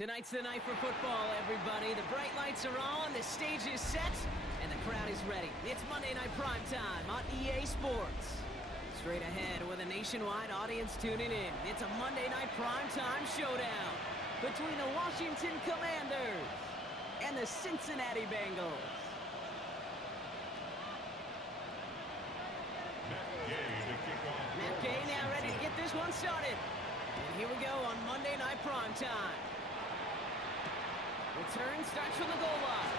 Tonight's the night for football, everybody. The bright lights are on, the stage is set, and the crowd is ready. It's Monday Night Primetime on EA Sports. Straight ahead with a nationwide audience tuning in, it's a Monday Night Primetime showdown between the Washington Commanders and the Cincinnati Bengals. Matt Gay now ready to get this one started. And here we go on Monday Night Primetime. Return starts from the goal line.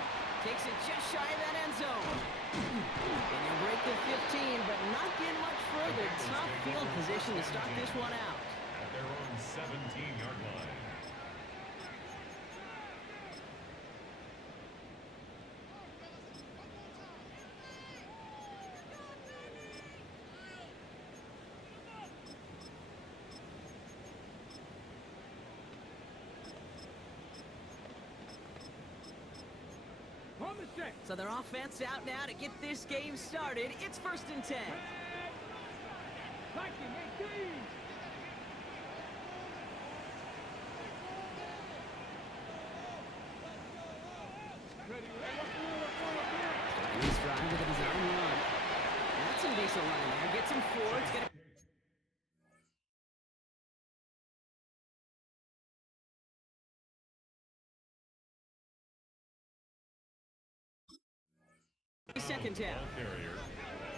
Takes it just shy of that end zone. And he'll break the 15, but not get much further. Tough field position to start this one out. At their own 17-yard line. So their offense out now to get this game started. It's 1st and 10. He's driving with a design run. That's some decent running there. Gets him forward. It's gonna... Second down.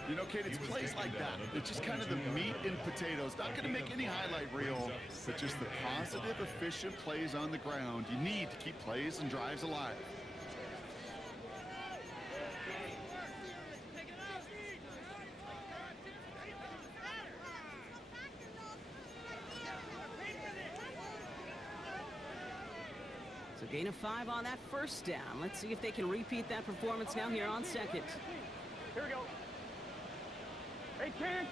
You know, Kate, it's plays like that. It's just kind of the meat and potatoes. Not going to make any highlight reel, but just the positive, efficient plays on the ground. You need to keep plays and drives alive. So gain of 5 on that first down. Let's see if they can repeat that performance now here on second. Here we go. Hey, Brown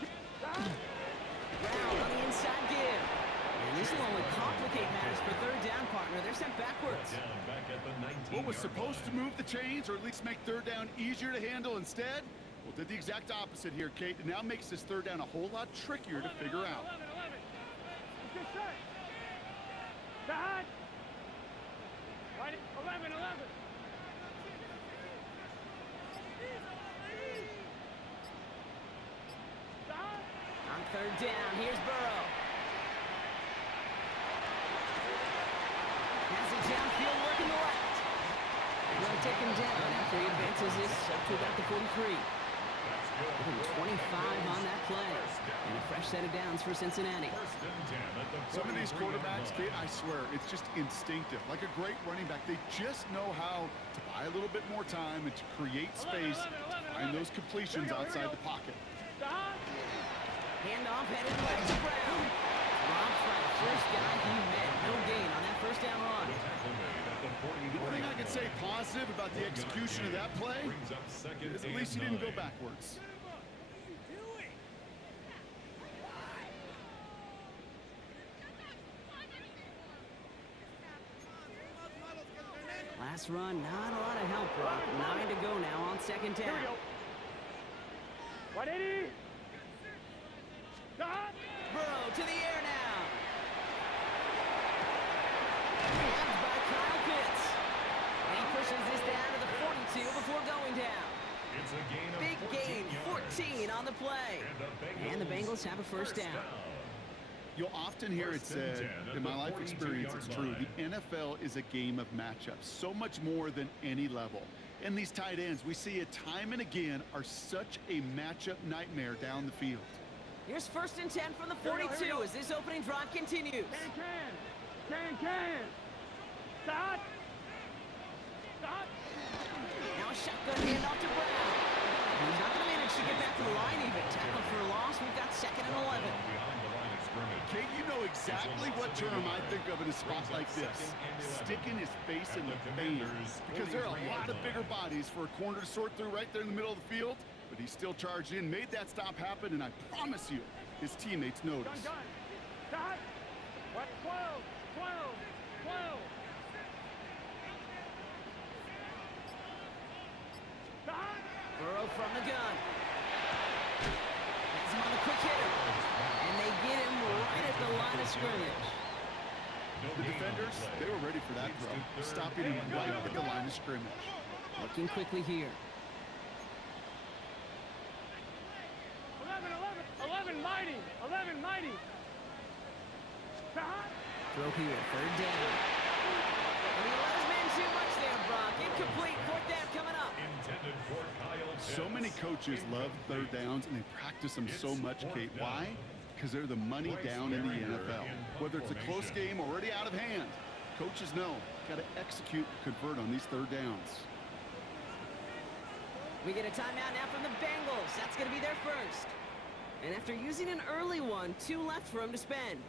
on the inside give. And this will only complicate matters for third down, partner. They're sent backwards. What was supposed to move the chains or at least make third down easier to handle instead? Well, did the exact opposite here, Kate. It now makes this third down a whole lot trickier to figure out. 11. Good shot. Side. 11. On third down, here's Burrow. Has it downfield, working the left. They'll take him down after he advances this up to about the 43. 25 on that play. And a fresh set of downs for Cincinnati. Some of these quarterbacks, Kate, I swear, it's just instinctive. Like a great running back, they just know how to buy a little bit more time and to create space to find those completions outside the pocket. Handoff headed left to Brown. Rob Frank, first guy he met. No gain on that first down run. The only thing I can say positive about the execution of that play is at least he didn't go backwards. Last run, not a lot of help, Brock. 9 to go now on second down. Here we go. 180. Burrow to the air now. Grabbed by Kyle Pitts. And he pushes this down to the 42 before going down. It's a gain of Big gain, 14 on the play. And the Bengals have a first down. You'll often hear it said, in my life experience, it's true, the NFL is a game of matchups, so much more than any level. And these tight ends, we see it time and again, are such a matchup nightmare down the field. Here's 1st and 10 from the 42 as this opening drive continues. Can. Stop. Now a shotgun handoff to Brown. He's not going to manage to get back to the line even. Tackle for a loss. We've got 2nd and 11. Kate, you know exactly what term I think of in a spot like this. Sticking his face in the pain. Because there are a lot of bigger bodies for a corner to sort through right there in the middle of the field. But he still charged in, made that stop happen, and I promise you, his teammates noticed. Stop. 12. Burrow from the gun. Has him on the quick hitter. And they get him right at the line of scrimmage. The defenders, they were ready for that throw, stopping him right at the line of scrimmage. Looking quickly here. 11 mighty. 11 mighty. Throw here, third down. And he let his man too much there, Brock. Incomplete, fourth down coming up. Intended for Kyle So many coaches love third downs, and they practice them so much, Kate. Why? Because they're the money down in the NFL. Whether it's a close game already out of hand, coaches know, got to execute, convert on these third downs. We get a timeout now from the Bengals. That's going to be their first. And after using an early one, 2 left for him to spend.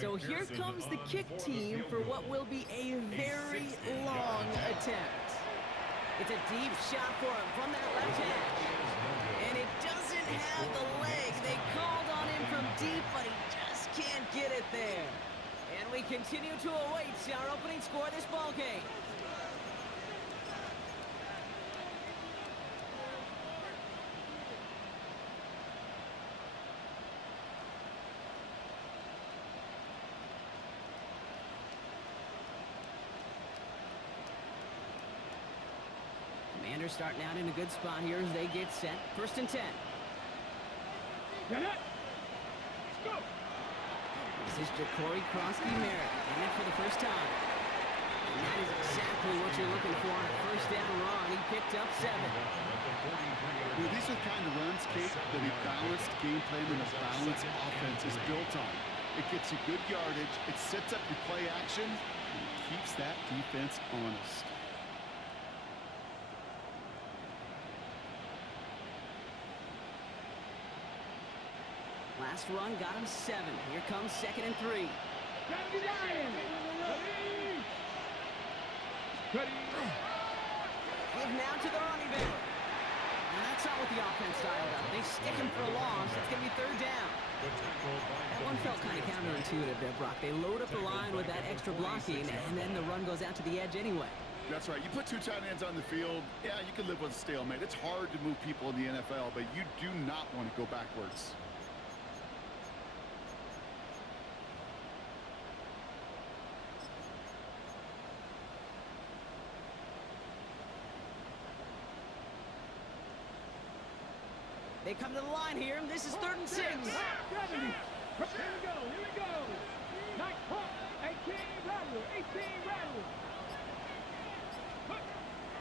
So here comes the kick team for what will be a very long attempt. It's a deep shot for him from that left edge. And it doesn't have the leg. They called on him from deep, but he just can't get it there. And we continue to await our opening score of this ball game. Commanders starting out in a good spot here as they get set. 1st and 10. Get it. Let's go. This is Ja'Cory Krosky-Merritt in it for the first time. And that is exactly what you're looking for on a first down run. He picked up 7. These are the kind of runs, Kate, that a balanced game plan and a balanced offense is built on. It gets you good yardage, it sets up your play action, and it keeps that defense honest. Last run got him 7. Here comes 2nd and 3. Give now to the running back. And that's not what the offense dialed up. They stick him for a loss. It's going to be 3rd down. That one felt kind of counterintuitive there, Brock. They load up the line with that extra blocking, and then the run goes out to the edge anyway. That's right. You put two tight ends on the field, yeah, you can live with a stalemate. It's hard to move people in the NFL, but you do not want to go backwards. They come to the line here. This is 3rd and 6. 70. Here we go. Here we go. Nice pump. 18 rattle. 18 rattle.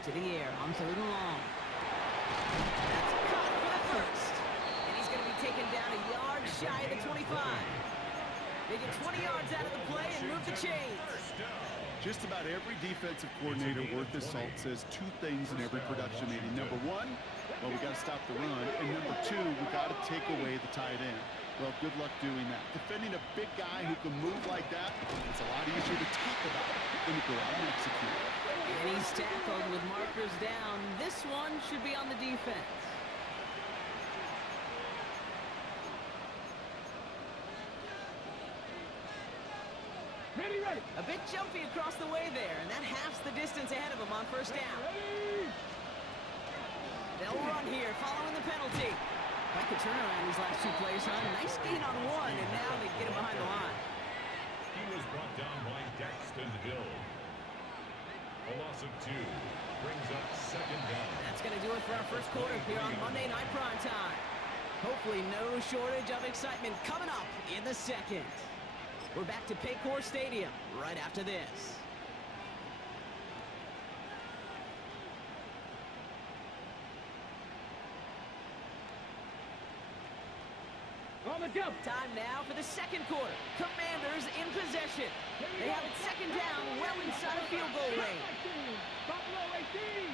To the air on 3rd and long. That's caught for the first. And he's going to be taken down a yard shy of the 25. They get 20 yards out of the play and move the chains. Just about every defensive coordinator worth his salt says two things in every production meeting. Number one, well, we got to stop the run. And number two, we got to take away the tight end. Well, good luck doing that. Defending a big guy who can move like that, it's a lot easier to talk about than to go out and execute. And he's tackled with markers down. This one should be on the defense. Ready, ready. A bit jumpy across the way there, and that halves the distance ahead of him on 1st down. Ready. They'll run here following the penalty. Quite the turnaround these last 2 plays, huh? Nice gain on 1, and now they get him behind the line. He was brought down by Daxton Hill. A loss of 2 brings up 2nd down. That's going to do it for our first quarter here on Monday Night Prime Time. Hopefully no shortage of excitement coming up in the 2nd. We're back to Paycor Stadium right after this. On the jump. Time now for the 2nd quarter. Commanders in possession. They have it 2nd down, well inside of field goal range. Buffalo 18.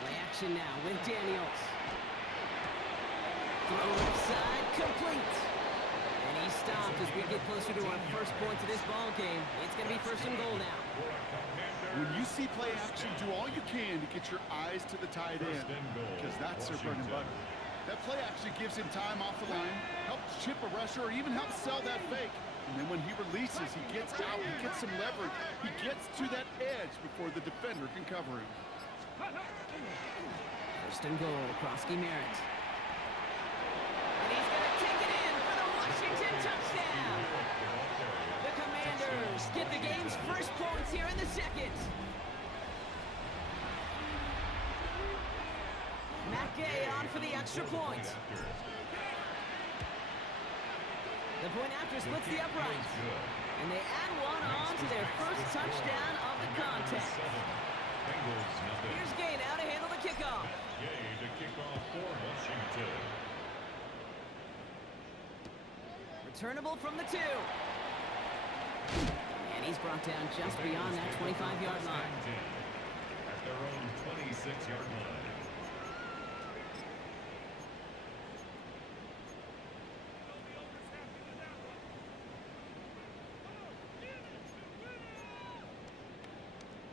Play action now with Daniels. Throw left side, complete. And he stopped as we get closer to our first points of this ball game. It's going to be 1st and goal now. When you see play action, do all you can to get your eyes to the tight end, because that's their bread and butter. That play actually gives him time off the line, helps chip a rusher, or even helps sell that fake. And then when he releases, he gets out, he gets some leverage. He gets to that edge before the defender can cover him. 1st and goal, Krosky Merritt. And he's going to take it in for the Washington touchdown. The Commanders get the game's first points here in the 2nd. Matt Gay on for the extra point. The point after splits the uprights. And they add 1 on to their first touchdown of the contest. Here's Gay now to handle the kickoff. Gay to kick off for Washington. Returnable from the 2. And he's brought down just beyond that 25-yard line. At their own 26-yard line.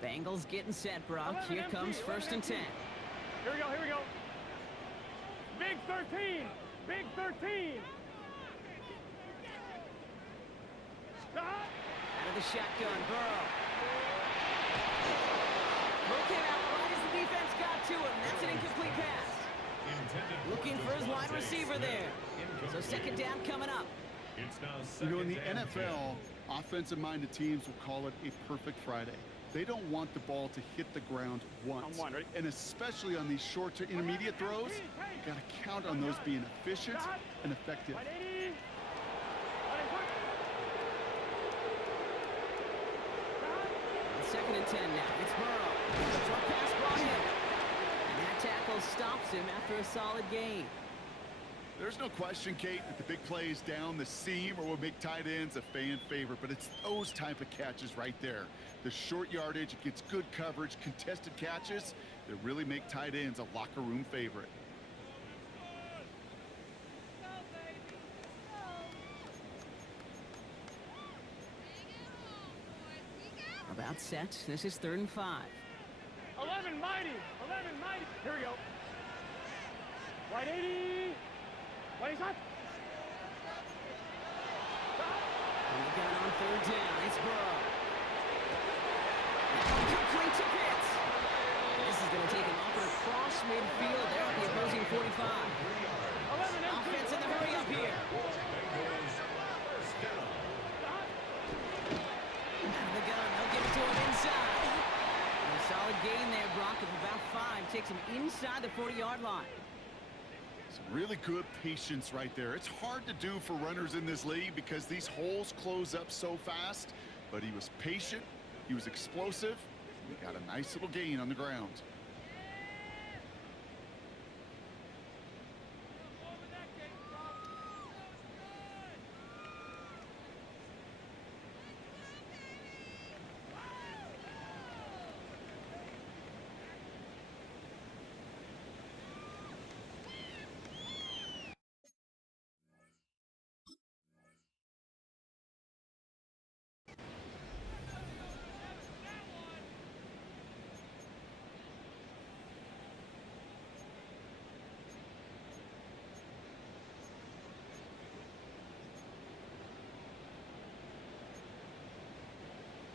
Bengals getting set, Brock. Here comes 1st and 10. Here we go, here we go. Big 13. Big 13. Stop. Out of the shotgun, Burrow. Broke him out right as the defense got to him. That's an incomplete pass. Looking for his wide receiver there. So 2nd down coming up. It's now You know, in the 2nd and 10. NFL, offensive-minded teams will call it a perfect Friday. They don't want the ball to hit the ground once. On 1, ready? And especially on these short to intermediate throws, you got to count on those being efficient and effective. 180. 2nd and 10 now. It's Burrow. Short pass brought in. And that tackle stops him after a solid gain. There's no question, Kate, that the big plays down the seam or will make tight ends a fan favorite, but it's those type of catches right there. The short yardage, it gets good coverage, contested catches that really make tight ends a locker room favorite. About set. This is 3rd and 5. 11 mighty. 11 mighty. Here we go. Wide 80. Wide shot. And we got on 3rd down. It's Burrow. Complete to leadership hits. This is going to take him up and across midfield there at the opposing 45. Offense in the hurry up here. Out of the gun, they'll give it to him inside. And a solid gain there, Brock, of about 5. Takes him inside the 40-yard line. Some really good patience right there. It's hard to do for runners in this league because these holes close up so fast. But he was patient, he was explosive, and he got a nice little gain on the ground.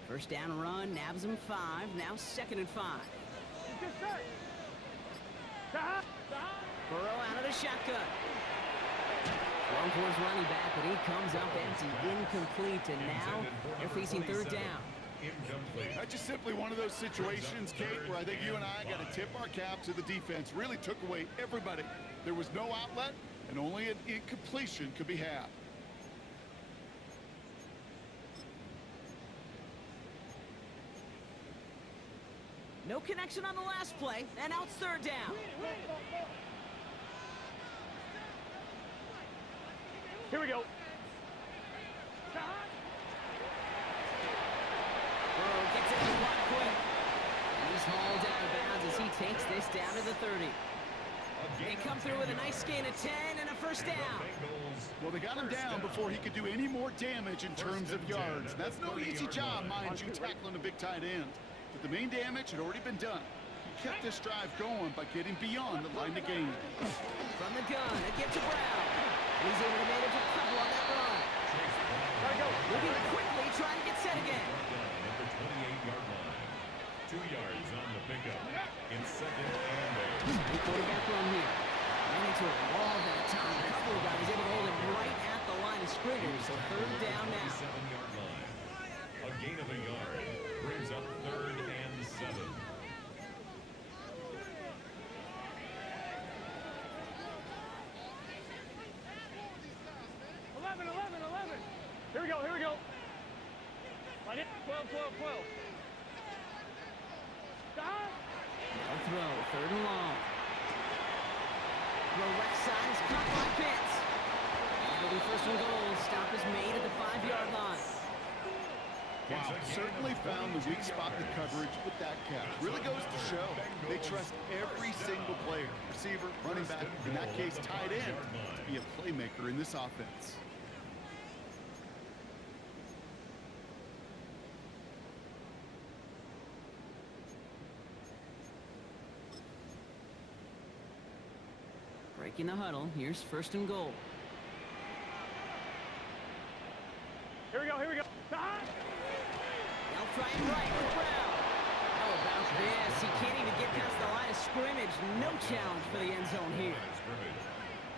First down run, nabs him 5. Now 2nd and 5. Burrow out of the shotgun. Long for his running back, but he comes up empty, incomplete, and now they're facing 3rd down. That's just simply one of those situations, Kate, where I think you and I got to tip our cap to the defense. Really took away everybody. There was no outlet, and only an incompletion could be had. No connection on the last play, and now it's 3rd down. Here we go. Burrow gets it to one quick. And he's hauled out of bounds as he takes this down to the 30. They come through with a nice gain of 10 and a first down. Well, they got him down before he could do any more damage in terms of yards. That's no easy job, mind you, tackling a big tight end. But the main damage had already been done. He kept this drive going by getting beyond the line of gain. From the gun, it gets to Brown. He's able to manage a couple on that run. Gotta go. Moving quickly, trying to get set again. At the 28-yard line. 2 yards on the pickup. In 2nd and 8. Good quarterback run here. Ran into a wall that time. A couple of guys able to hold him right at the line of scrimmage. So 3rd down now. 7-yard line. A gain of a yard. Brings up 3rd and 7. 11. Here we go. Line it. 12. Stop. No throw, 3rd and long. Throw left side is caught by Pitts. It'll be 1st and goal. Stop is made at the 5-yard line. Wow, certainly found the weak spot in the coverage with that catch. Really goes to show they trust every single player, receiver, running back, in that case tight end, to be a playmaker in this offense. Breaking the huddle, here's 1st and goal. Here we go. Stop. They'll try and right with Brown. How about this? He can't even get past the line of scrimmage. No challenge for the end zone here.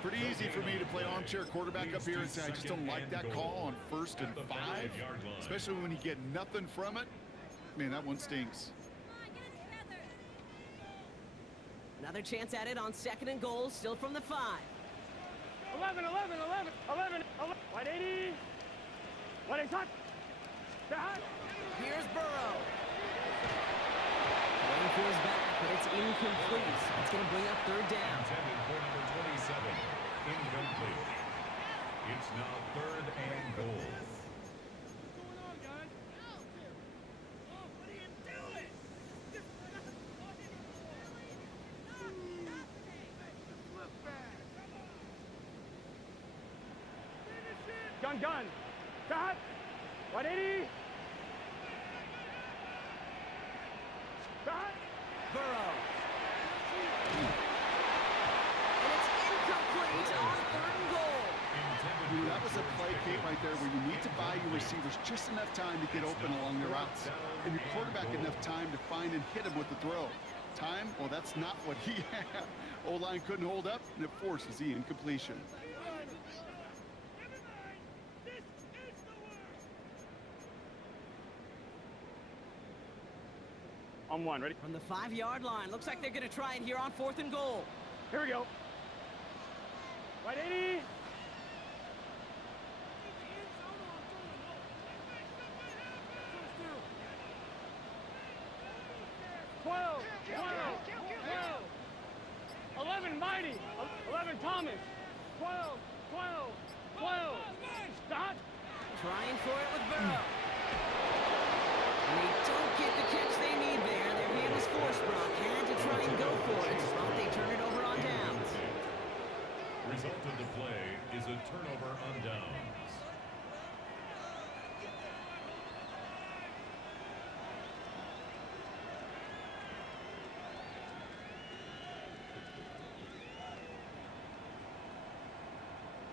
Pretty easy for me to play armchair quarterback up here and say I just don't like that call on 1st and 5, especially when you get nothing from it. Man, that one stinks. Another chance at it on 2nd and goal, still from the 5. 11. Wide 80. Wide 8. Stop. Here's Burrow. Going for his back, but it's incomplete. It's going to bring up 3rd down. Intended for number 27. Incomplete. It's now 3rd and goal. Gun. Stop. 180. Stop. Burrow. And it's incomplete on 3rd and goal. Dude, I that was a play, Kate, right there where you need to buy your receivers just enough time to get open along the routes. And your quarterback enough time to find and hit him with the throw. Time, well, that's not what he had. O-line couldn't hold up, and it forces the incompletion. On one, ready? From the 5-yard line. Looks like they're going to try it here on 4th and goal. Here we go. Right 80. Twelve. 11 Mighty. 11 Thomas. 12. Dot. Trying for it with Burrow. And they don't get the catch they need there. Their hand was forced, Brock. Had to try and go for it, but they turn it over on downs. Result of the play is a turnover on downs.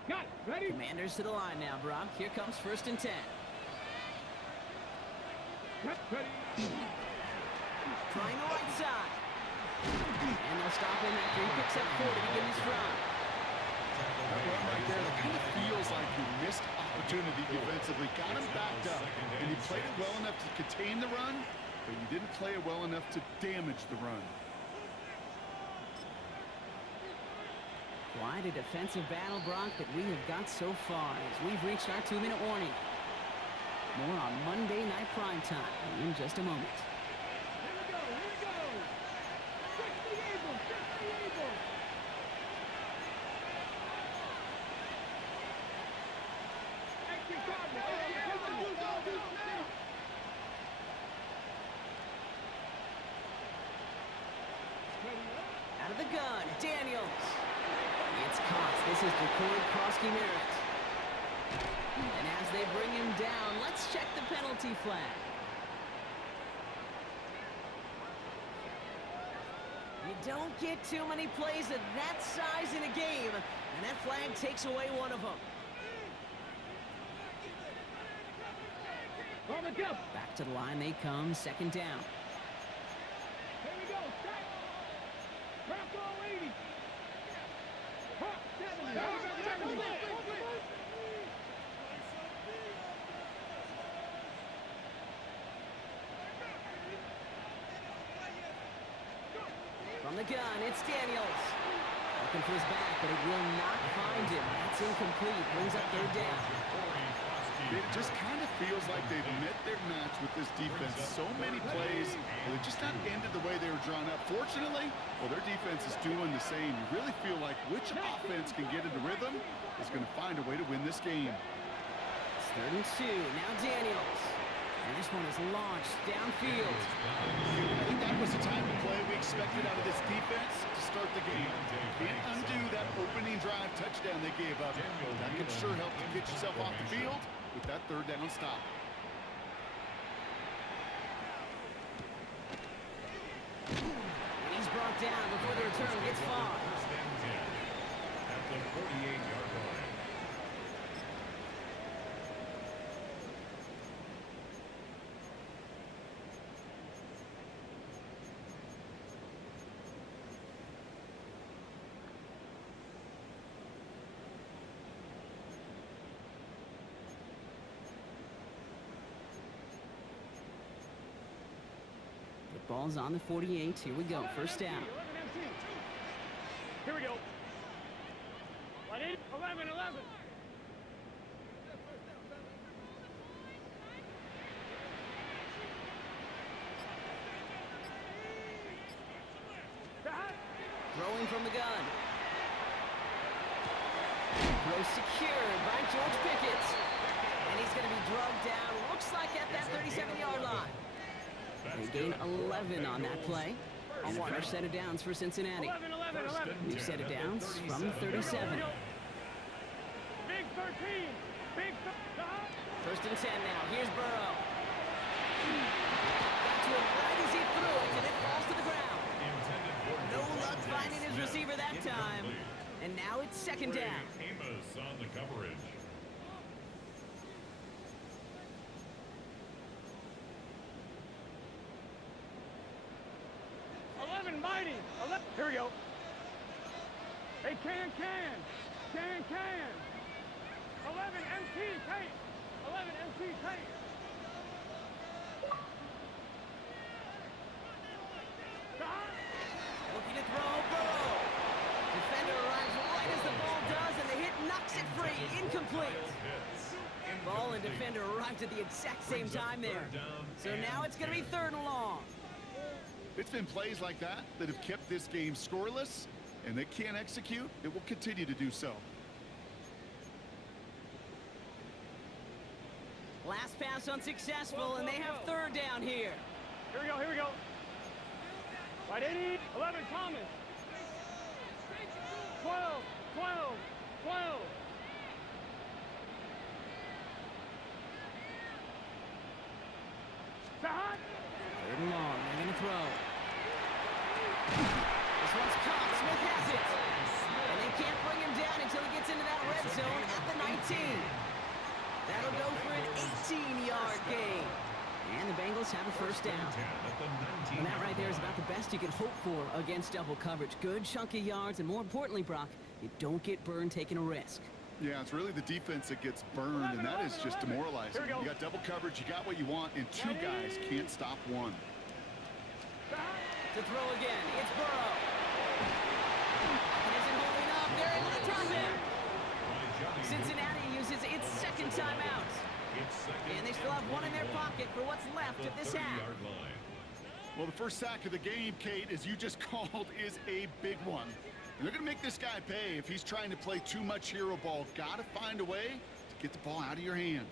Got it. Ready? Commanders to the line now, Brock. Here comes 1st and 10. Ready. Trying the right side. And they'll stop him after he picks up 4 to begin his drive. That run right there, it kind of feels like you missed opportunity defensively. Got him backed up, and you played it well enough to contain the run, but you didn't play it well enough to damage the run. Quite a defensive battle, Brock, that we have got so far as we've reached our 2-minute warning. More on Monday Night Primetime in just a moment. Here we go. 60 Eagles. Out of the gun, Daniels. It's caught. This is Jacory Krosky-Merritt. And as they bring him down, let's check the penalty flag. You don't get too many plays of that size in a game, and that flag takes away one of them. Back to the line they come, 2nd down. Here we go. Set. Rocco 80. Hop, 70. From the gun, it's Daniels. Looking for his back, but it will not find him. That's incomplete. Brings up 3rd down. It just kind of feels like they've met their match with this defense. So many plays, and they're just not ended the way they were drawn up. Fortunately, well, their defense is doing the same. You really feel like which offense can get into rhythm is going to find a way to win this game. It's 3rd and 2. Now Daniels. And this one is launched downfield. I think that was the time to play we expected out of this defense to start the game. Can't undo that opening drive touchdown they gave up. That could sure help to get yourself off the field with that 3rd down stop. And he's brought down before the return gets far. At the 48-yard line. Ball's on the 48. Here we go. 1st down. Here we go. 11. Throwing from the gun. Throw secured by George Pickett. And he's going to be drugged down. Looks like at that 37-yard line. They gain 11 on that play. And a fresh set of downs for Cincinnati. 11. New set of downs from 37. Big 13. Big 1st and 10 now. Here's Burrow. Got to it right as he threw it, and it falls to the ground. No luck finding his receiver that time. And now it's 2nd down. Amos on the coverage. Here we go. Hey, can. 11 MT, Kate. 11 MT, Kate. Looking to throw, Burrow. Defender arrives right as the ball does, and the hit knocks it free. Incomplete. Ball and defender arrived at the exact same time there. So now it's going to be 3rd and long. It's been plays like that that have kept this game scoreless, and they can't execute. It will continue to do so. Last pass unsuccessful, and they have 3rd down here. Here we go. Right 80, 11, Thomas. 12. Sahad. 3rd and long, they're going to throw. This one's caught, Smith has it. And they can't bring him down until he gets into that red zone at the 19. That'll go for an 18-yard gain. And the Bengals have a 1st down. And that right there is about the best you can hope for against double coverage. Good chunky yards, and more importantly, Brock, you don't get burned taking a risk. Yeah, it's really the defense that gets burned, and that is just demoralizing. You got double coverage, you got what you want, and 2 guys can't stop 1. To throw again, it's Burrow. Isn't holding up, they're able to drop him. Cincinnati uses its 2nd timeout. And they still have 1 in their pocket for what's left of this half. Well, the first sack of the game, Kate, as you just called, is a big one. And they're going to make this guy pay if he's trying to play too much hero ball. Got to find a way to get the ball out of your hand.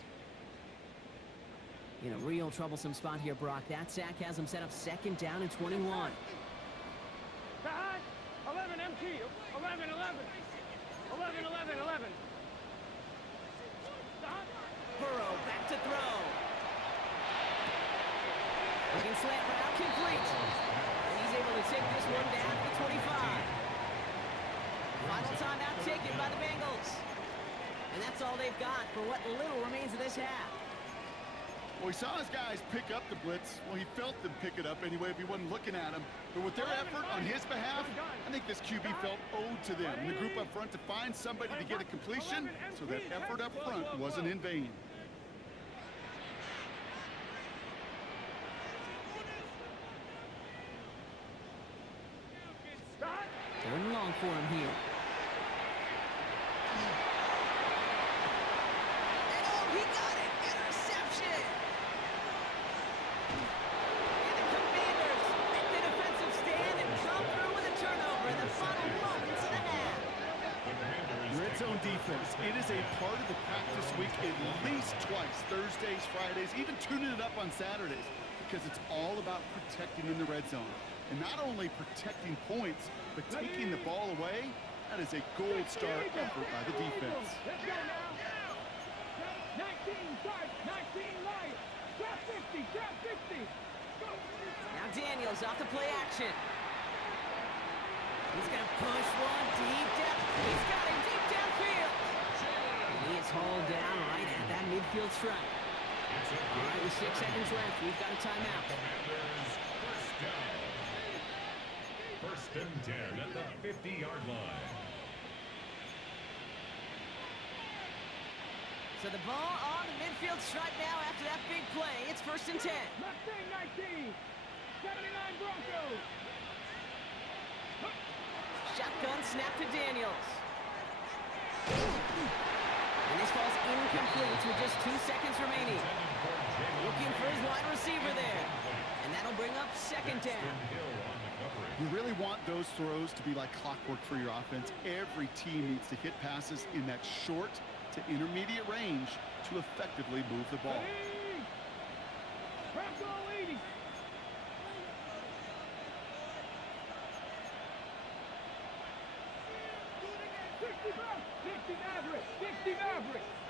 In a real troublesome spot here, Brock. That sack has him set up 2nd down and 21. 11 MT, 11. 11. Burrow back to throw. Looking slant route, complete. And he's able to take this one down to 25. Final timeout taken by the Bengals. And that's all they've got for what little remains of this half. Well, he saw his guys pick up the blitz. Well, he felt them pick it up anyway if he wasn't looking at him. But with their effort on his behalf, I think this QB felt owed to them and the group up front to find somebody to get a completion, so that effort up front wasn't in vain. Third and long for him here. And oh, he got it! Interception! And the Commanders make the defensive stand and come through with a turnover in the final moments of the half. Red zone defense, it is a part of the practice week at least twice, Thursdays, Fridays, even tuning it up on Saturdays, because it's all about protecting in the red zone. And not only protecting points, but taking the ball away. That is a gold star effort by the defense. Let's go now. 19 right. Drop 50. Now Daniels off the play action. He's going to push one deep down. He's got him deep downfield. And he is hauled down right at that midfield strike. All right, with 6 seconds left, we've got a timeout. First and 10 at the 50-yard line. So the ball on the midfield stripe now after that big play. It's 1st and 10. Mustang 19. 79 Broncos. Shotgun snap to Daniels. And this ball's incomplete with just 2 seconds remaining. Looking for his wide receiver there. And that'll bring up 2nd down. You really want those throws to be like clockwork for your offense. Every team needs to hit passes in that short to intermediate range to effectively move the ball. Bronco 80.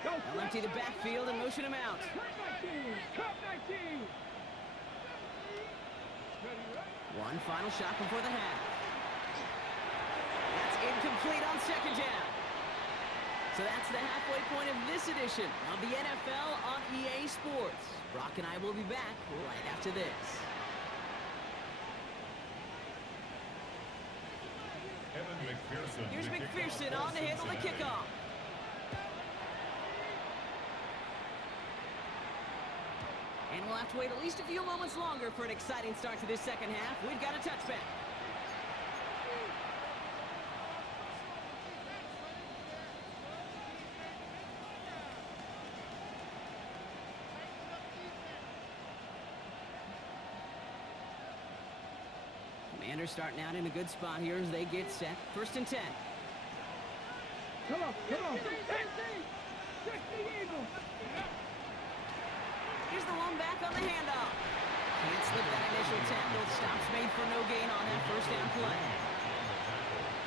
They'll empty the backfield and motion him out. Cup 19. One final shot before the half. That's incomplete on 2nd down. So that's the halfway point of this edition of the NFL on EA Sports. Brock and I will be back right after this. Here's McPherson on to handle the kickoff. And we'll have to wait at least a few moments longer for an exciting start to this second half. We've got a touchback. Commanders starting out in a good spot here as they get set. 1st and 10. Come on. Here's the one back on the handoff. Can't slip that initial tackle. Stops made for no gain on that 1st down play.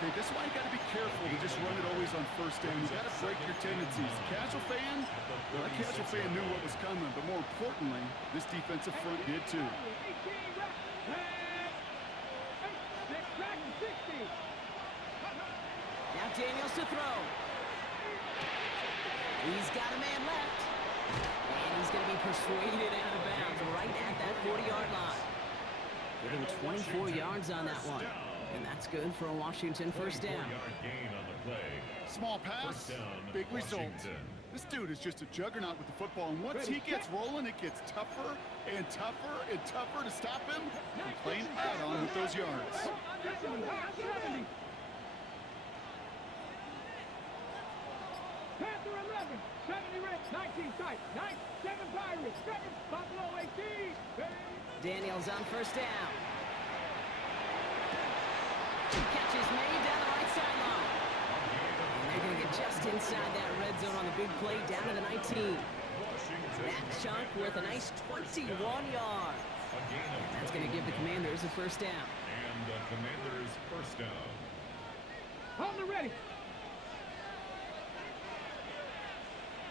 Okay, that's why you got to be careful to just run it always on 1st down. You got to break your tendencies. Casual fan, well, that casual fan knew what was coming, but more importantly, this defensive front did too. Now Daniels to throw. He's got a man left. And he's going to be persuaded out of bounds right at that 40-yard line. Give him 24 yards on that one. And that's good for a Washington 1st down. Small pass, big result. This dude is just a juggernaut with the football, and once he gets rolling, it gets tougher and tougher and tougher to stop him from playing add-on with those yards. Panther 11, 70 Red, 19 tight, 7 Pirates, 7 Buffalo 18. Daniels on 1st down. Catch is made down the right sideline. And they're going to get just inside that red zone on the big play down to the 19. That chunk with a nice 21 yards. And that's going to give the Commanders a 1st down. And the Commanders 1st down. On the ready.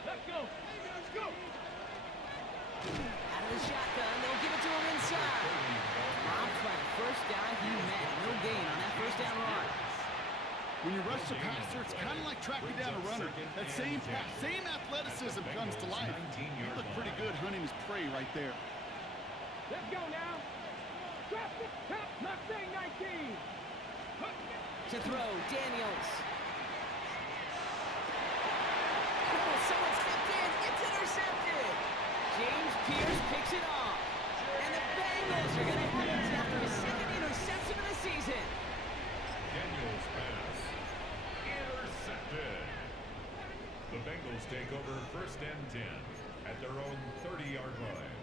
Let's go. Let's go. Out of the shotgun, they'll give it to him inside. Robbed by the 1st guy he met. No gain on that 1st down run. When you rush the passer, it's kind of like tracking down a runner. That same pass, same athleticism comes to life. He looked pretty good hunting his prey right there. Let's go now. Drop it, top, Mustang 19. To throw, Daniels. Oh, someone stepped in. It's intercepted. James Pierce picks it off. And the Bengals are going to have it after his 2nd interception of the season. Daniels pass. Intercepted. The Bengals take over 1st and 10 at their own 30-yard line.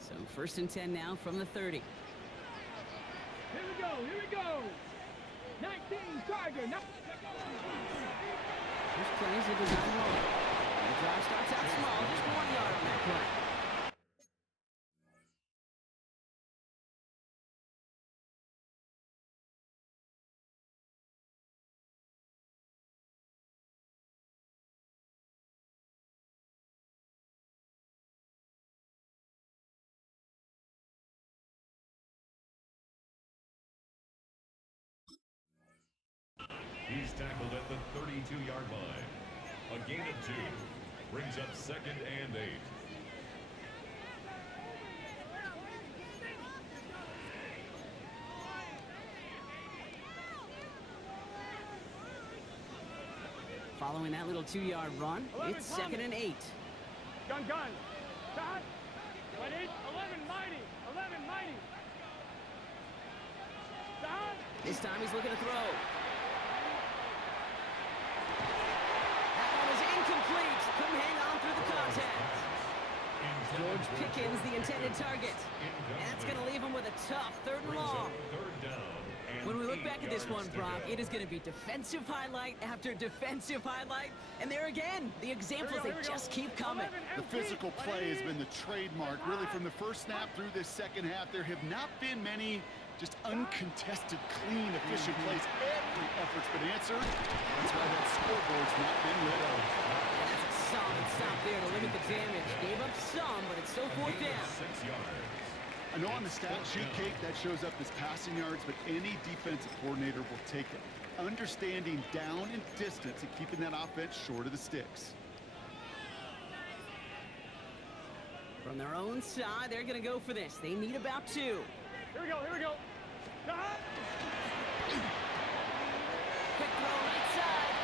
So 1st and 10 now from the 30. Here we go. 19 Tiger. This play is a design roll. The drive starts out small, just 1 yard on that play. He's tackled at the 32-yard line. A gain of 2. Brings up 2nd and 8. Following that little 2-yard run, it's 2nd and 8. Gun. Shot. 11 mighty. 11 mighty. Shot. This time he's looking to throw. That one is incomplete. Couldn't hang on through the contact. George Pickens, the intended target. And that's going to leave him with a tough 3rd and long. When we look back at this one, Brock, it is going to be defensive highlight after defensive highlight. And there again, the examples, they just keep coming. The physical play has been the trademark. Really, from the 1st snap through this 2nd half, there have not been many just uncontested, clean, efficient plays. Every effort's been answered. That's why that scoreboard's not been lit up. And that's a solid stop there to limit the damage. Gave up some, but it's still 4th down. 6 yards. I know on the stat sheet, Kate, that shows up as passing yards, but any defensive coordinator will take it. Understanding down and distance and keeping that offense short of the sticks. From their own side, they're going to go for this. They need about 2. Here we go, here we go. Quick throw right side.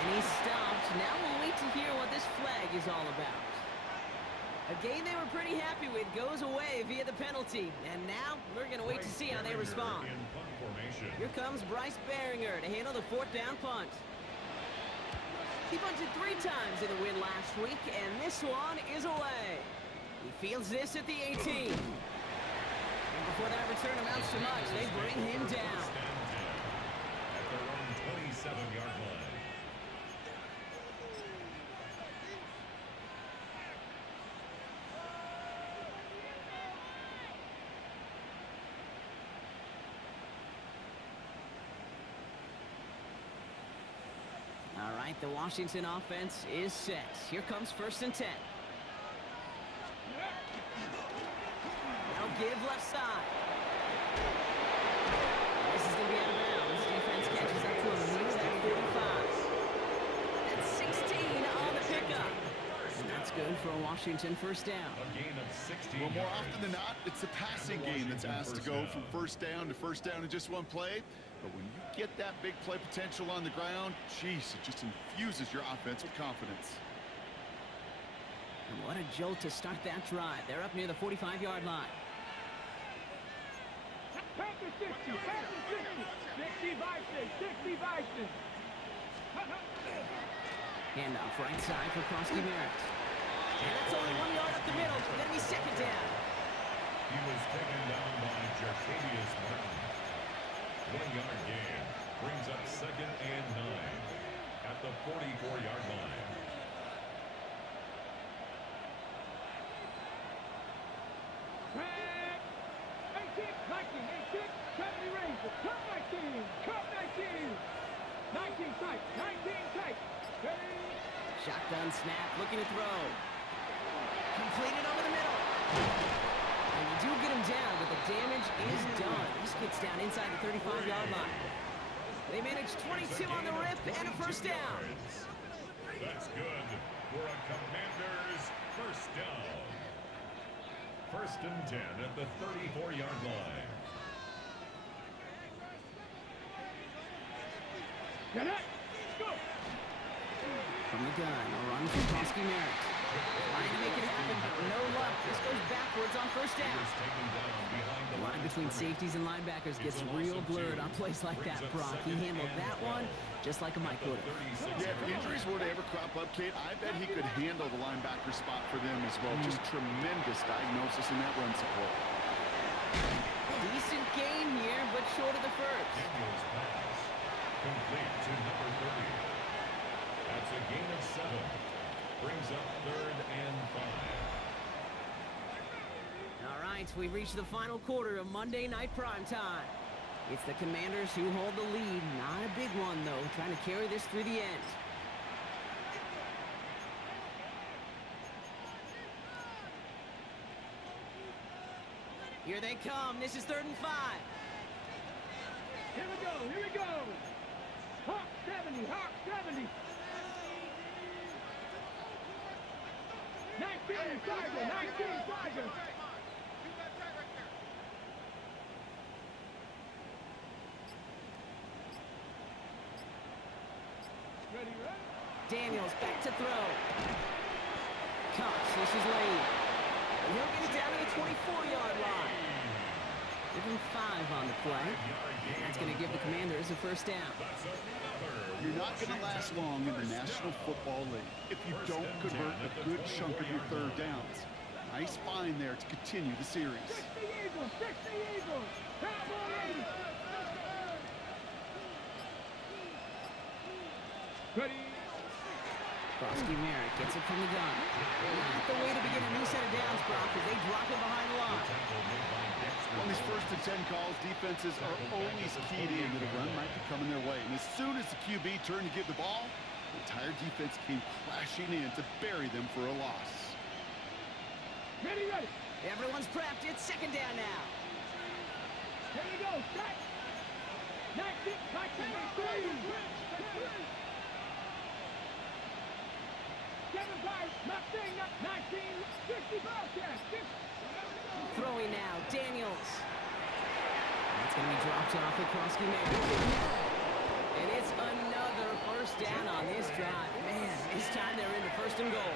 And he's stopped. Now we'll wait to hear what this flag is all about. A game they were pretty happy with goes away via the penalty. And now we're going to wait to see how they respond. Here comes Bryce Beringer to handle the 4th down punt. He punted 3 times in the win last week, and this one is away. He fields this at the 18. And before that return amounts to much, they bring him down. At their own 27-yard line. All right, the Washington offense is set. Here comes 1st and 10. They'll give left side. This is going to be out of bounds. Defense catches up to him near that 45. That's 16 on the pickup. And that's good for a Washington 1st down. A gain of 16 Well, more yards. often than not, it's the passing game that's asked to go from 1st down to 1st down in just one play. But when you get that big play potential on the ground, geez, it just infuses your offense with confidence. And what a jolt to start that drive. They're up near the 45-yard line. Back to 60, back to 60. 60 Bison, 60 Bison. Handoff right side for Krosky Merritt. And that's only 1 yard up the middle. Then he's 2nd down. He was taken down by Jartavius Martin. 1-yard gain brings up 2nd and 9 at the 44-yard line. Back. 18, 19, 18, 70 Rangers. Cut 19, cut 19. 19 tight, 19 tight. Ready? Shotgun snap, looking to throw. Completed over the middle. And you do get him down, but the damage is done. This gets down inside the 35-yard line. They manage 22 on the rip and a 1st down. That's good for a Commanders 1st down. 1st and 10 at the 34-yard line. Get it. Go. From the gun, a run from Krosky Merritt. Trying to make it happen, but no luck. This goes backwards on 1st down. Taken down behind The the line between safeties and linebackers gets real blurred on plays like that, Brock. He handled that one just like a Mike would have. Yeah, if injuries were to ever crop up, Kate, I bet he could handle the linebacker spot for them as well. Just tremendous diagnosis in that run support. Decent gain here, but short of the 1st. Daniels pass. Complete to number 30. That's a gain of 7. Brings up 3rd and 5. All right, we've reached the final quarter of Monday Night Primetime. It's the Commanders who hold the lead. Not a big one, though, trying to carry this through the end. Here they come. This is 3rd and 5. Here we go, here we go. Hawk 70, Hawk 70. 19 Tiger, 19 Tiger. Ready, ready? Daniels back to throw. Cox, this is late. And he'll get it down to the 24-yard line. Give him 5 on the play. That's going to give the Commanders a 1st down. You're not going to last long in the National Football League if you don't convert a good chunk of your 3rd downs. Nice find there to continue the series. 60 Eagles, 60 Eagles. Cowboy 80. Ready? Krosky Merritt gets it from the gun. Not the way to begin a new set of downs, Brock, as they drop it behind the line. On these 1st and 10 calls, defenses are always keyed in that a run might be coming their way. And as soon as the QB turned to give the ball, the entire defense came crashing in to bury them for a loss. Ready, ready. Everyone's prepped. It's 2nd down now. Here we go. Set. 19, 19, 19. Throwing now, Daniels. That's going to be dropped off at Krosky. And it's another first down on this drive. Man, this time they're into first and goal.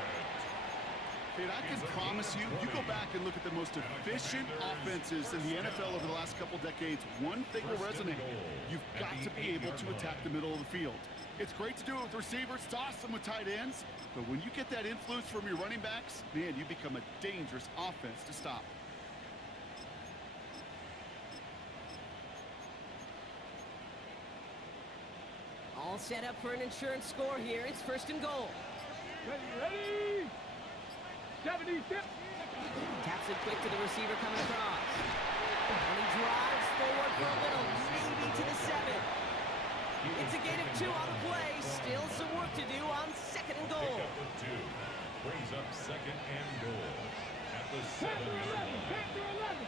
And I can promise you, you go back and look at the most efficient offenses in the NFL over the last couple decades, one thing will resonate. You've got to be able to attack the middle of the field. It's great to do it with receivers, toss them with tight ends, but when you get that influence from your running backs, man, you become a dangerous offense to stop. All set up for an insurance score here. It's first and goal. Ready? 76. Taps it quick to the receiver coming across. And he drives forward for a little, maybe to the 7. It's a gain of 2 on the play. Still some work to do on second and goal. Pick up the 2. Brings up second and goal at the 7-yard line.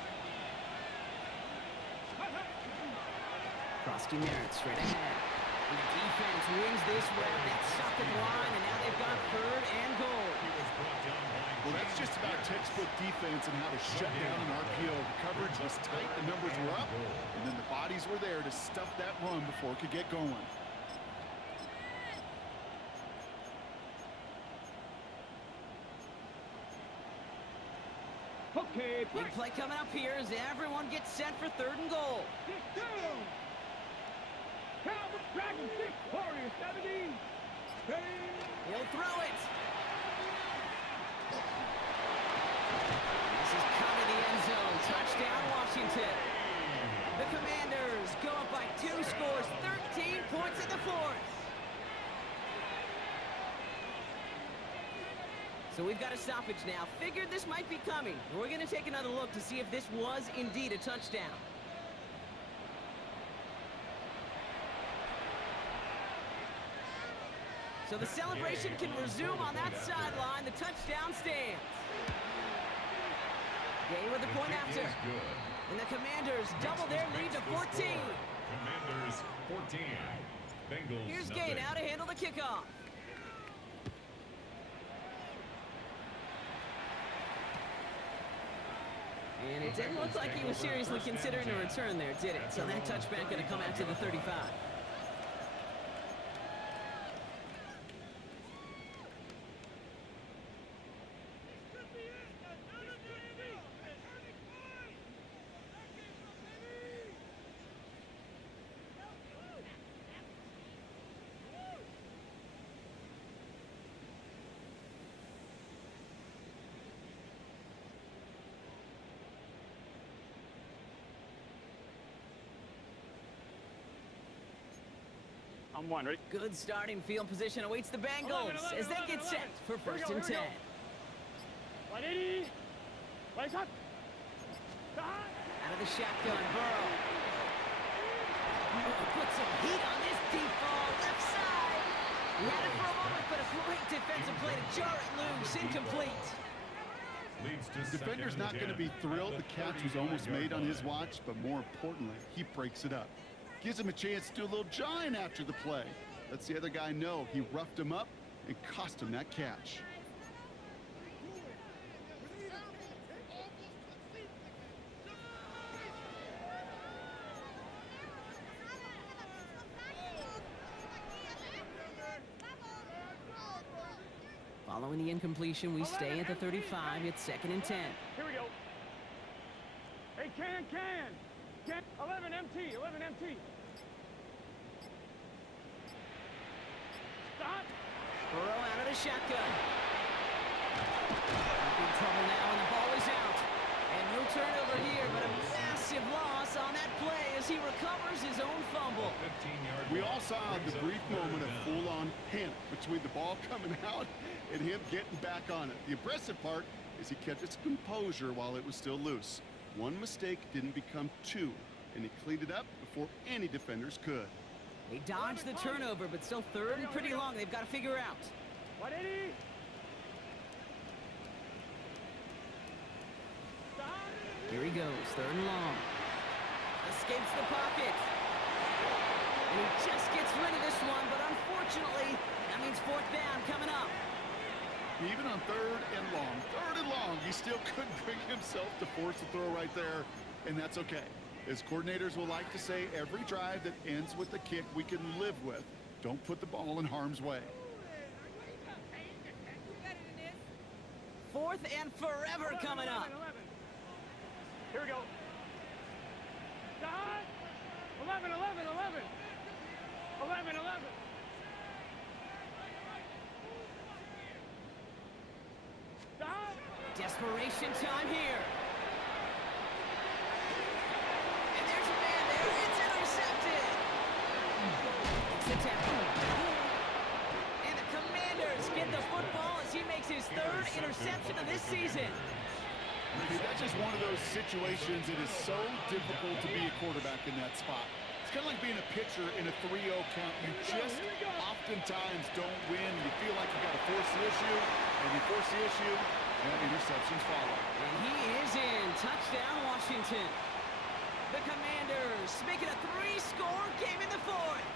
Krosky Merritt straight ahead. And the defense wins this rep. That's stopped at the line, and now they've got third and goal. He was brought down by Well, that's just about textbook defense and how to shut down an RPO. The coverage was tight, the numbers were up, and then the bodies were there to stuff that run before it could get going. Okay, Big play coming up here as everyone gets set for third and goal. 6 down. Calvin Dragon 6, Warrior 17. He'll throw it. This is coming to the end zone. Touchdown, Washington. The Commanders go up by 2 scores, 13 points in the 4th. So we've got a stoppage now. Figured this might be coming. We're going to take another look to see if this was indeed a touchdown. So the celebration can resume on that sideline. The touchdown stands. Gay with the point after. And the Commanders double their lead to 14. Commanders 14. Bengals Here's nothing. Gay now to handle the kickoff. And it didn't look like he was seriously considering a return there, did it? So that touchback going to come out to the 35. I'm one, ready? Good starting field position awaits the Bengals as they get set for first and 10. 180. Right up. Out of the shotgun, Burrow. Put some heat on this deep ball, left side. We had it for a moment, but a great defensive play to jar it loose, incomplete. Leads to The defender's not going to be thrilled. The catch was almost made on his watch, but more importantly, he breaks it up. Gives him a chance to do a little jawing after the play. Lets the other guy know he roughed him up and cost him that catch. Following the incompletion, we stay at the 35. It's second and 10. Here we go. Hey, can. 11 MT, 11 MT. Stop. Burrow out of the shotgun. Big trouble now, and the ball is out. And no turnover here, but a massive loss on that play as he recovers his own fumble. 15-yard We all saw the brief moment of full-on panic between the ball coming out and him getting back on it. The impressive part is he kept his composure while it was still loose. One mistake didn't become 2, and he cleaned it up before any defenders could. They dodged the turnover, but still third and pretty long. They've got to figure out. 180. Here he goes, third and long. Escapes the pocket. And he just gets rid of this one, but unfortunately, that means fourth down coming up. Even on third and long, he still couldn't bring himself to force the throw right there, and that's okay. As coordinators will like to say, every drive that ends with a kick we can live with. Don't put the ball in harm's way. 4th and forever coming up. 11. Here we go. Dot. 11. 11. Dot. Desperation time here. And there's a man there. It's intercepted. It's a tackle. And the Commanders get the football as he makes his 3rd interception of this season. See, that's just one of those situations. It is so difficult to be a quarterback in that spot. It's kind of like being a pitcher in a 3-0 count. You just oftentimes don't win. You feel like you got to force the issue, and you force the issue, and interceptions follow. And he is in. Touchdown, Washington. The Commanders making a 3-score game in the 4th.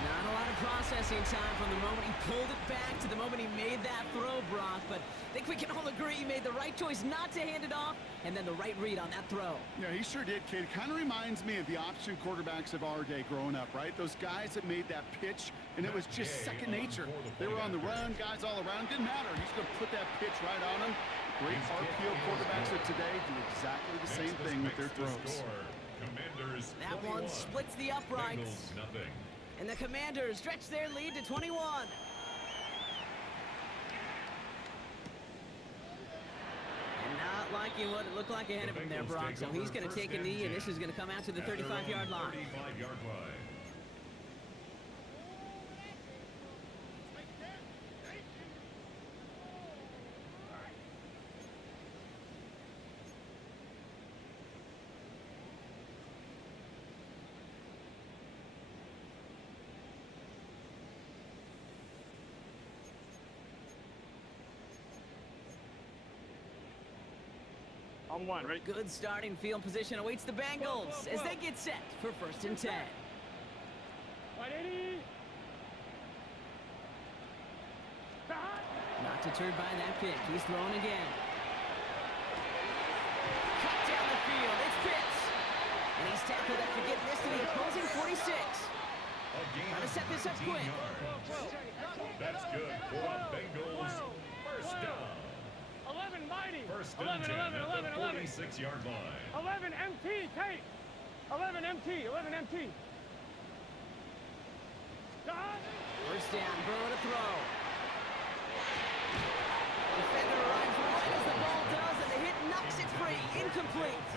Not a lot of processing time from the moment he pulled it back to the moment he made that throw, Brock. But I think we can all agree he made the right choice not to hand it off, and then the right read on that throw. Yeah, he sure did, kid. Kind of reminds me of the option quarterbacks of our day growing up, right? Those guys that made that pitch, and it was just second nature. They were on the run, guys all around. Didn't matter. He's going to put that pitch right on them. Great RPO quarterbacks of today do exactly the same thing with their throws. That one splits the uprights. And the Commanders stretch their lead to 21. And not liking what it looked like ahead of him there, Brock. So he's going to take a knee, and this is going to come out to the 35-yard line. On 1, ready? Good starting field position awaits the Bengals as they get set for 1st and 10. 180. Dot. Not deterred by that pick. He's throwing again. Cut down the field. It's Pitts. And he's tackled after getting this to the opposing 46. Trying to set this up quick. That's good for Bengals. First down. 11 mighty. 1st and 10 at the 46-yard line. 11 MT, Tate. 11 MT. Dot. 1st down, Burrow to throw. Defender arrives right as the ball does, and the hit knocks it free. Incomplete.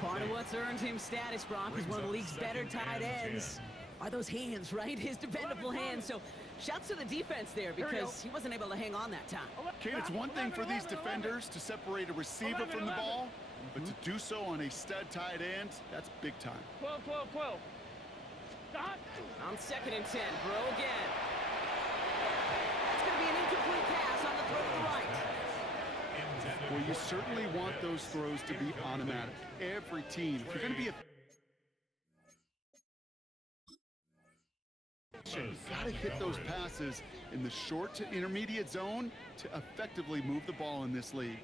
Part of what's earned him status, Brock, is one of the league's better tight ends. Are those hands, right? His dependable hands. So shouts to the defense there because he wasn't able to hang on that time. Kate, it's one thing for these defenders to separate a receiver from the ball, but to do so on a stud tight end, that's big time. 12. Dot. On 2nd and 10, Burrow again. That's going to be an incomplete pass on the throw to the right. Well, you certainly want those throws to be automatic. Every team, if you're going to be a got to hit those passes in the short to intermediate zone to effectively move the ball in this league.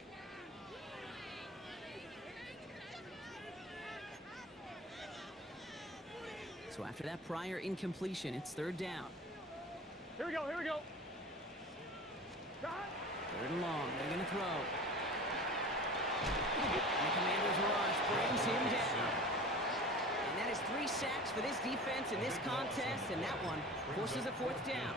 So after that prior incompletion, it's 3rd down. Here we go. Dot. 3rd and long. They're going to throw. And the Commanders rush brings him down. And that is 3 sacks for this defense in this contest, and that one forces a 4th down.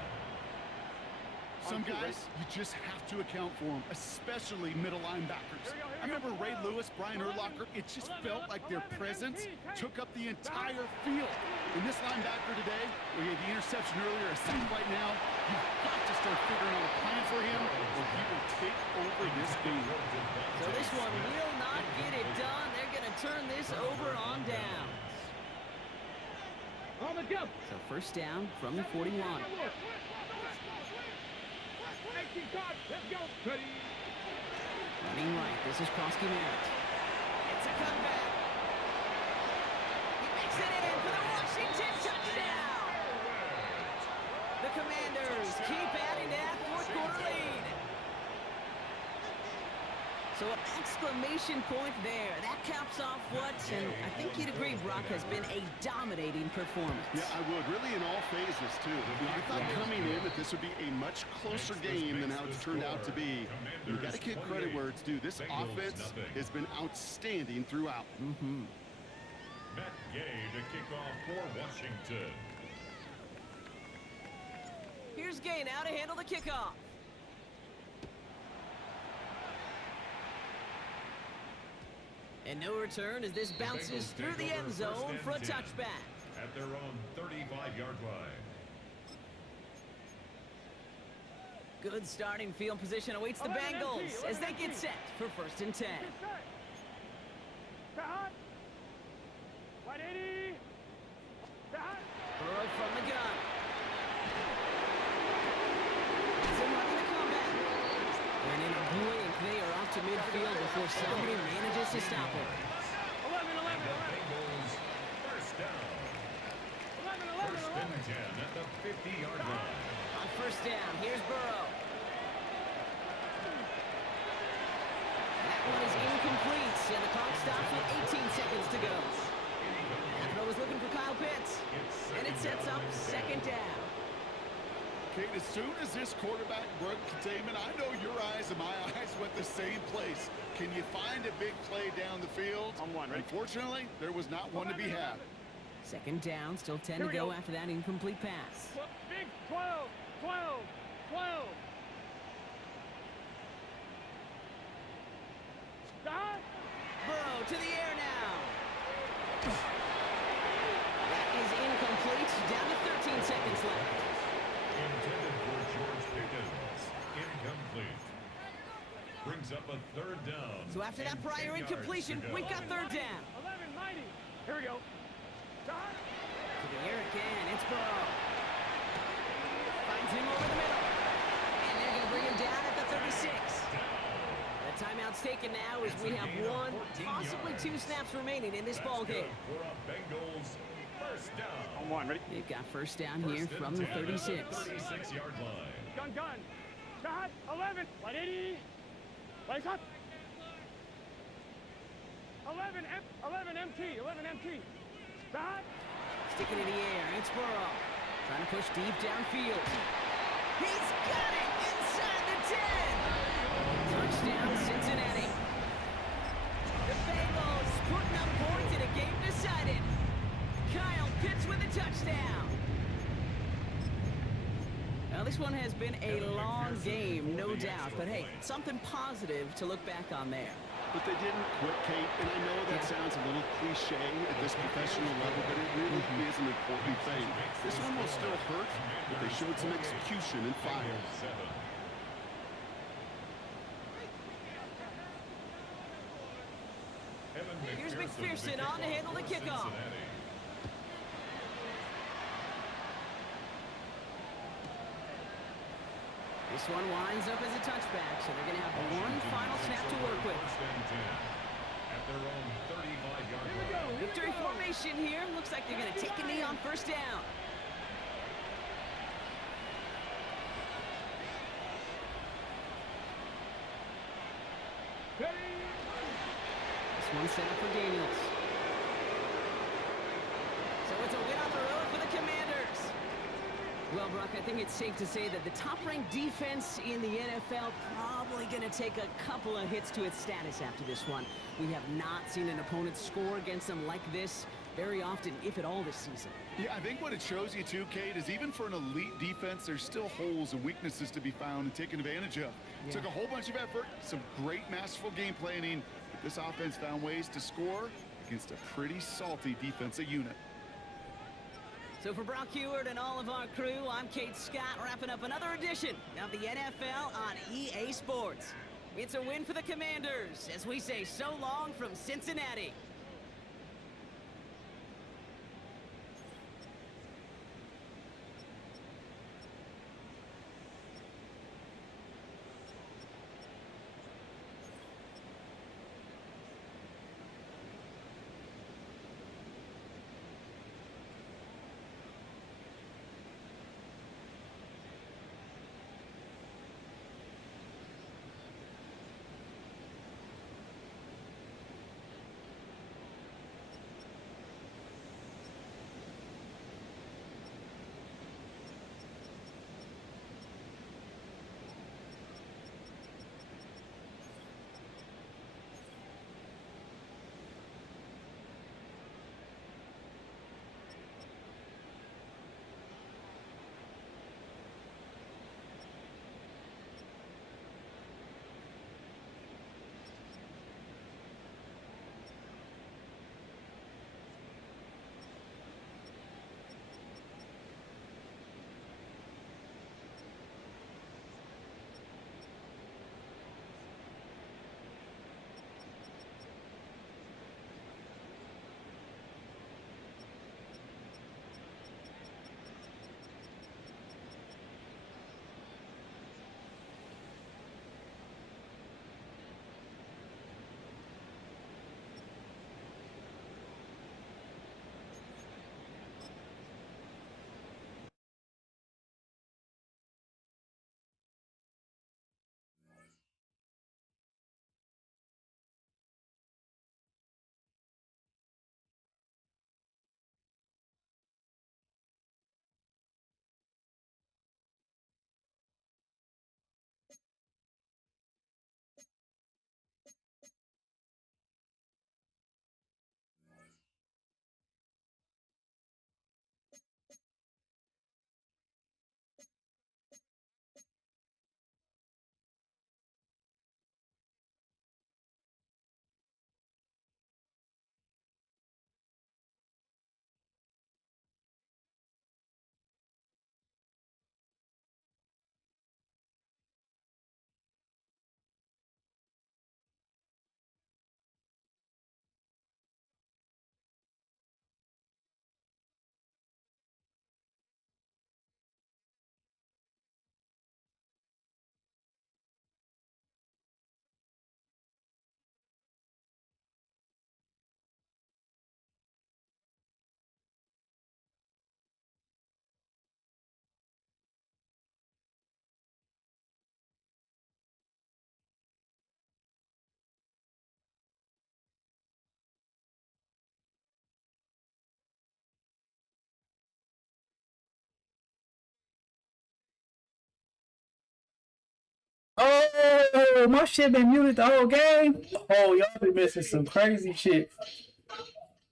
Some guys, you just have to account for them, especially middle linebackers. I remember Ray Lewis, Brian Urlacher, it just felt like their presence took up the entire field. In this linebacker today, we had the interception earlier, a sack right now, you've got to start figuring out a plan for him, or he will take over this game. So this one will not get it done. They're going to turn this over on downs. On the jump. So 1st down from the 41. 18 caught. Let's go. Ready. Running right. This is Krosky Merritt. It's a comeback. He makes it in for the Washington touchdown. The Commanders keep adding to that fourth quarter lead. So an exclamation point there. That caps off what, and I think you'd agree, Brock, has been a dominating performance. Yeah, I would. Really in all phases, too. I thought coming in that this would be a much closer game than how it's turned out to be. You got to give credit where it's due. This offense has been outstanding throughout. Matt Gay to kick off for Washington. Here's Gay now to handle the kickoff. And no return as this bounces through the end zone for a touchback. At their own 35-yard line. Good starting field position awaits the Bengals as they get set for 1st and 10. Burrow from the gun. As they're running the comeback. And in a blink, they are off to midfield before somebody manages to stop it. 11. Bengals first down. 1st and 10 at the 50-yard line. On 1st down, here's Burrow. That one is incomplete, and the clock stops with 18 seconds to go. That throw was looking for Kyle Pitts, and it sets up 2nd down. Kate, as soon as this quarterback broke containment, I know your eyes and my eyes went the same place. Can you find a big play down the field? On one, right? Unfortunately, there was not one to be had. 2nd down, still 10 to go after that incomplete pass. Big 12. Burrow to the air now. That is incomplete. Down to 13 seconds left. Intended for George Pickens. Incomplete. Brings up a 3rd down. So after that and prior 10 yards incompletion, to go. we've got 3rd down. 11, mighty. Here we go. To the air again, it's Burrow. Finds him over the middle. And they're going to bring him down at the 36. The timeout's taken now as we have 1, possibly 2 snaps remaining in this ball game. For a Bengals first down. On one, ready? They've got 1st down here from the 36. 36-yard line. Gun. Shot. 11. 180. Play cut. 11 MT. Shot. Sticking in the air, it's Burrow. Trying to push deep downfield. He's got it inside the 10. Touchdown, Cincinnati. The Bengals putting up points in a game decided. Kyle Pitts with a touchdown. Now, this one has been a long game, no doubt. But, hey, something positive to look back on there. But they didn't quit, Kate, and I know that sounds a little cliche at this professional level, but it really is an important thing. This one will still hurt, but they showed some execution and fire. Here's McPherson on to handle the kickoff. This one winds up as a touchback, so they're going to have 1 final snap to work with. At their own 35-yard line. Victory formation here. Looks like they're going to take a knee on 1st down. This one set up for Daniels. So it's a win on the road for the Commanders. Well, Brock, I think it's safe to say that the top-ranked defense in the NFL probably going to take a couple of hits to its status after this one. We have not seen an opponent score against them like this very often, if at all, this season. Yeah, I think what it shows you too, Kate, is even for an elite defense, there's still holes and weaknesses to be found and taken advantage of. Yeah. Took a whole bunch of effort, some great masterful game planning, but this offense found ways to score against a pretty salty defensive unit. So for Brock Heward and all of our crew, I'm Kate Scott, wrapping up another edition of the NFL on EA Sports. It's a win for the Commanders, as we say so long from Cincinnati. Oh, my shit been muted the whole game. Oh, y'all been missing some crazy shit.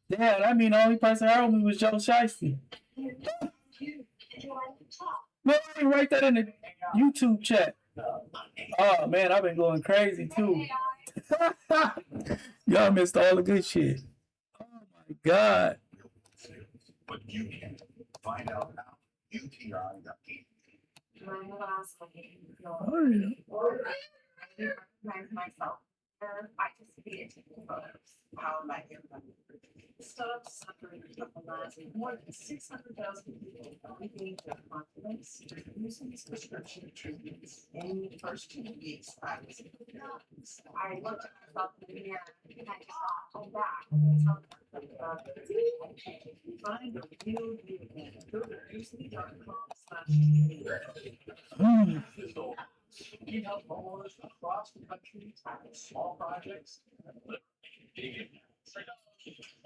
Yeah, that mean the only person heard me was Joe Shiesty. Man, I didn't write that in the YouTube chat. Oh man, I've been going crazy too. Y'all missed all the good shit. Oh my god. But you can find out now. UTI.com. Oh, yeah. Recognize myself. I just be taking photos. How am I doing? Stop suffering from more than 600,000 people living their confidence using these prescription treatments. In the first 2 weeks, I looked at myself in the mirror and I just thought, oh, back. Find a real you. Go to UC.com/TV. We help homeowners across the country tackle small projects.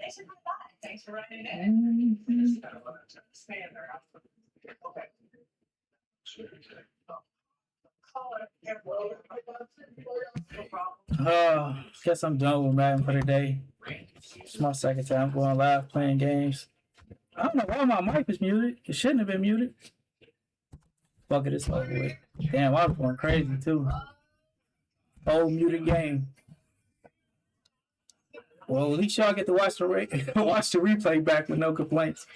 Thanks for coming by. Thanks for running it in. Expand their house. Okay. Guess I'm done with Madden for the day. It's my second time going live playing games. I don't know why my mic is muted. It shouldn't have been muted. Fuck it, it's over with. Damn, I was going crazy too. Whole muted game. Well, at least y'all get to watch the replay back with no complaints.